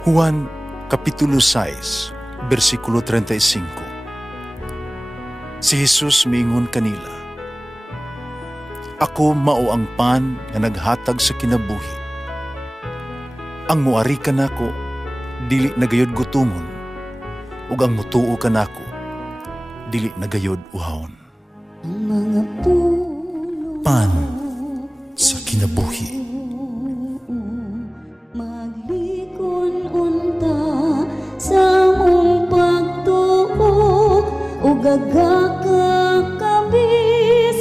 Juan Kapitulo 6, versikulo 35. Si Jesus miingon kanila, "Ako mao ang pan nga naghatag sa kinabuhi. Ang muari kanako dili nagayod gutomon, ug ang mutuo kanako dili nagayod uhawon." Pan sa kinabuhi. Gagakakabi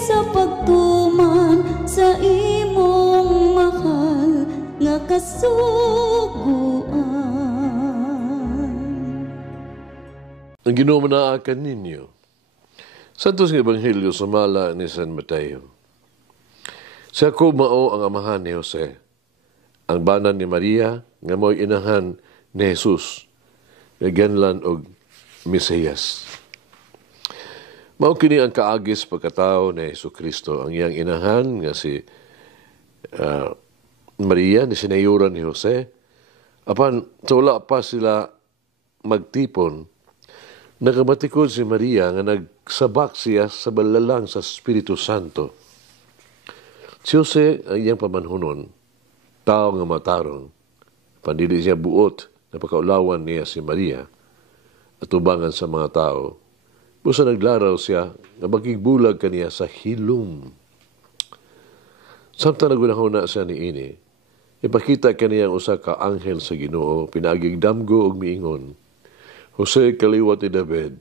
sa pagtuman sa imong mahal nga kasuguan. Ang ginumanaakan ninyo, Santos ng Ebanghelyo sa mala ni San Mateo. Si ako mao ang amahan ni Jose, ang banan ni Maria, nga mo'y inahan ni Jesus, nga ganlan og Mesiyas. Mao kini ang kaagis pagkatao ni Jesucristo, ang iyang inahan nga si Maria, ni sinayuran ni Jose. Apan sa wala pa sila magtipon, nakabatikod si Maria nga nagsabak siya sa balalang sa Espiritu Santo. Si Jose ang iyang pamanhunon, tao nga matarong, pandili siya buot na pagkaulawan niya si Maria at tubangan sa mga tao. Busa naglaraw siya nga magigbulag kaniya sa hilom. Samtang nagunahuna siya ni ini, ipakita kaniya ang usa ka anghel sa Ginoo, pinaagig damgo og miingon, "Jose, kaliwat ni David,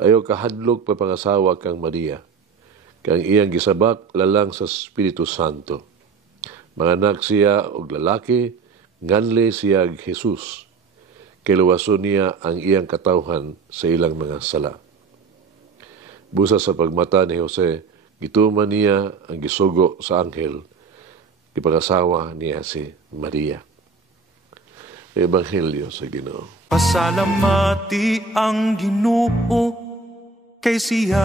ayaw kahadlok pa pangasawa kang Maria, kang iyang gisabak lalang sa Espiritu Santo. Manganak siya og lalaki, nganli siya Jesus, kiluwason niya ang iyang katawhan sa ilang mga sala." Busa sa pagmata ni Jose, gituman niya ang gisugo sa anghel, ipangasawa niya si Maria. Ebanghelyo sa Ginoo. Pasalamati ang Ginoo, kay siya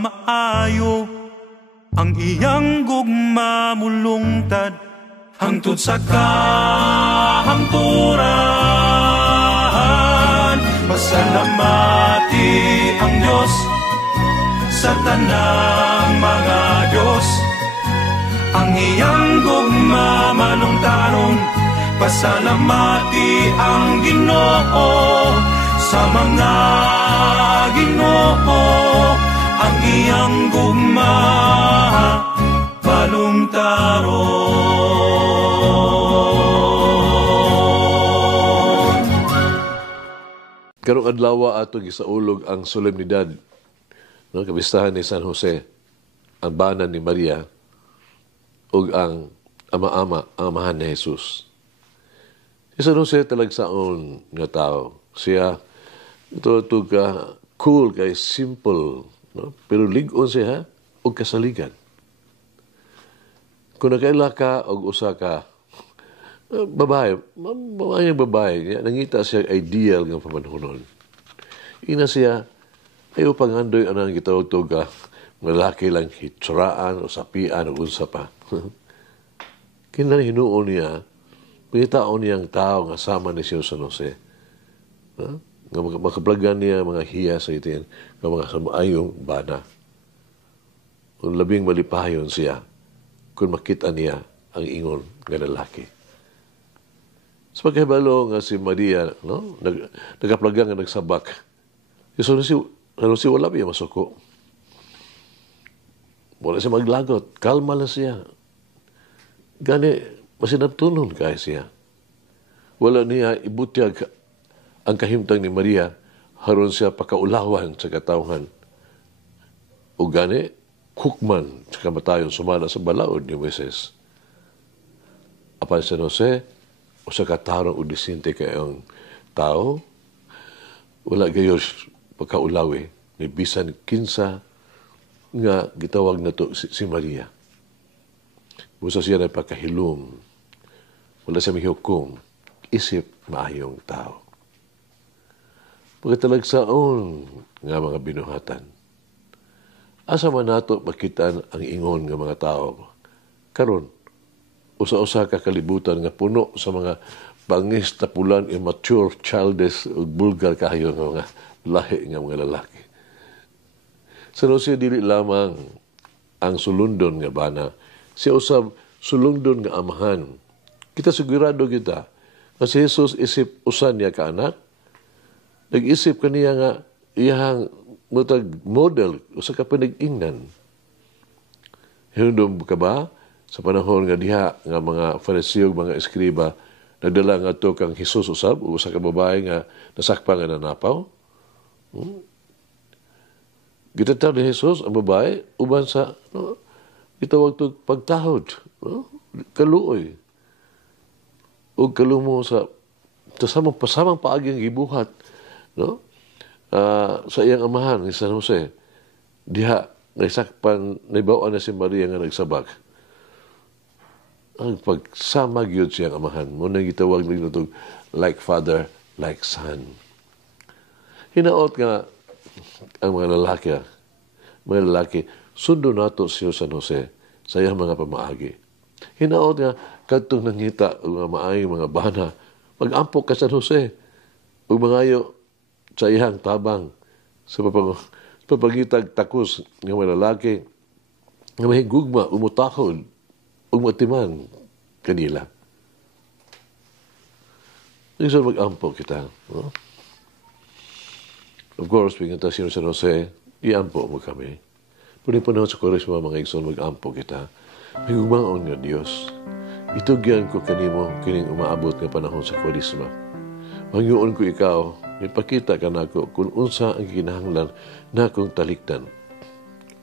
maayo, ang iyang gugma mulungtad, hangtod sa kahangturan. Pasalamati ang Diyos sa tanang mga Diyos, ang iyang gugma malungtaron. Pasalamati ang Ginoo sa mga Ginoo, ang iyang gugma malungtaron. Karong adlaw ato gisaulog ang solemnidad, no, kabistahan ni San Jose, ang banan ni Maria, ug ang ama-ama, ang amahan ni Jesus. Si San Jose talagsaon nga tao. Siya, ito ka cool, kay simple, no? Pero lig-on siya, ug kasaligan. Kung nakaila ka, ug usa ka, babae, nangita siya ideal ng pamanhunon. Ina siya, ayaw pangandoy anang gitawag-tawag ka, malaki lang hitsuraan o sapian o unsa pa. Kinalihinuon niya, pinitaon niyang tao nga sama ni San Jose. Nga makaplagan niya mga hiya sa itin, nga mga samayong bana. Kung labing malipayon siya, kung makita niya ang ingon nga lalaki. Sa pagkabalo nga si Maria, no? Nagaplagan nga nagsabak. San Jose wala biya masuko. Wala siya maglagot. Kalma lang siya. Gani, masinatunon kaya siya. Wala niya ibutyag ang kahimtang ni Maria, haron siya pakaulawan sa katawhan. O gani, hukman sa kamatayon sumala sa balaod ni Moises. Apan San Jose, o sa katarong o disinte kayong tao, wala gayos pagkaulawi, may bisan kinsa nga gitawag na to si Maria. Busa siya na pagkahilom, wala siya may hukom, isip maayong tao. Pagkatalagsaon nga mga binuhatan, asa man nato makitaan ang ingon nga mga tao, karon usa-usa ka kalibutan nga puno sa mga pangis, tapulan, immature, childish, ug vulgar kayo nga mga lahi nga mga lalaki. San Jose dili lamang ang sulundon nga bana, siya usab sulundon nga amahan. Kita sigurado kita na si Jesus isip usan niya ka anak, nag-isip kaniya nga iyang matag model usa ka pinag-ingnan. Hinundom ka ba sa panahon nga diha nga mga Fariseo, mga eskriba, nagdala nga to kang Jesus usab, usa ka babae nga nasakpan nga nanapaw? Gitataw ni Jesus ang babae, uban sa, itawag to pagtahod, kaluoy. O kalumo sa pasamang paaging gibuhat, sa iyang amahan ni San Jose, diha, naisakpan, naibawaan na si Maria nga nagsabak. Ang pagsamag yun siyang amahan, muna gitawag nila ito, like father, like son. Hinaot nga, ang mga lalaki, sundo nato siya San Jose sa iyang mga pamaagi. Hinaot nga, kadtong nangita ang mga maayong mga bana, mag-ampok ka San Jose, o mangayo sa iyang tabang, sa papagitag takos ng mga lalaki, nga mahigugma, umutakod, o matiman kanila. Isa mag-ampok kita, no? Of course, pinginta siya San Jose, iampo mo kami. Punipunaw sa Koresma, mga igsoon, mag-ampo kita. May gumaon nga Diyos. Itugyan ko kanimo, kining umaabot nga panahon sa Koresma. Mangyoon ko ikaw, ipakita ka na ako kung unsa ang kinahanglan na akong talikdan.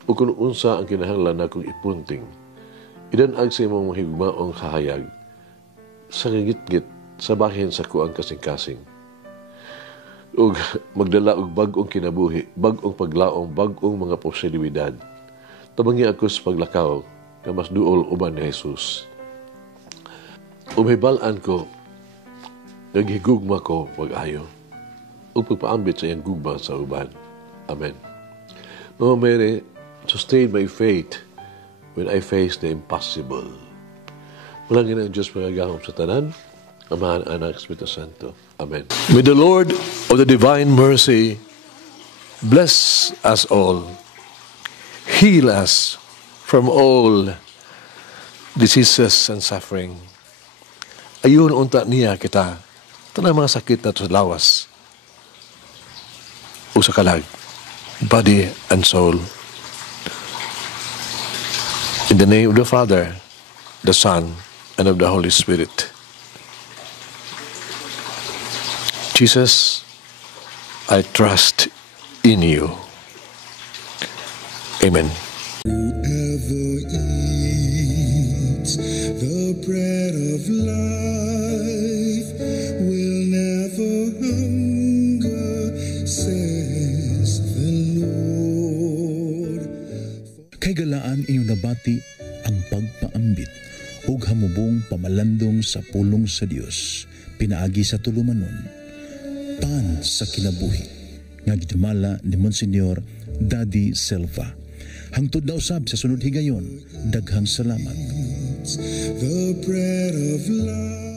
O kung unsa ang kinahanglan na akong ipunting. Idanag sa imong mahigmaong kahayag sa gigit-git sa bahin sa kuang kasing-kasing. Ug magdala og bag-ong kinabuhi, bag-ong paglaom, bag-ong mga posibilidad. Tabangi ako sa paglakaw nga mas duol uban ni Jesus. Umibalaan ko, naghigugma ko pag-ayo, ug pagpaambit sa iyang gugma sa uban. Amen. Mama Mary, sustain my faith when I face the impossible. Malangin ang Diyos magagahom sa tanan, Amahan, Anak, Espiritu Santo. Amen. May the Lord of the divine mercy bless us all, heal us from all diseases and suffering. Ayun unta niya kita, tanang mga sakit na sa lawas, o sa kalag, body and soul. In the name of the Father, the Son, and of the Holy Spirit. Jesus, I trust in you. Amen. Whoever eats the bread of life will never hunger, says the Lord. Kay galaan inyong nabati ang pagpaambit ug hamubong pamalandong sa pulong sa Dios pinaagi sa tulumanon. Pan sa kinabuhi nga gidumala ni Monsignor Daddy Silva. Hangtod na usab sa sunod higayon, daghang salamat. The bread of life.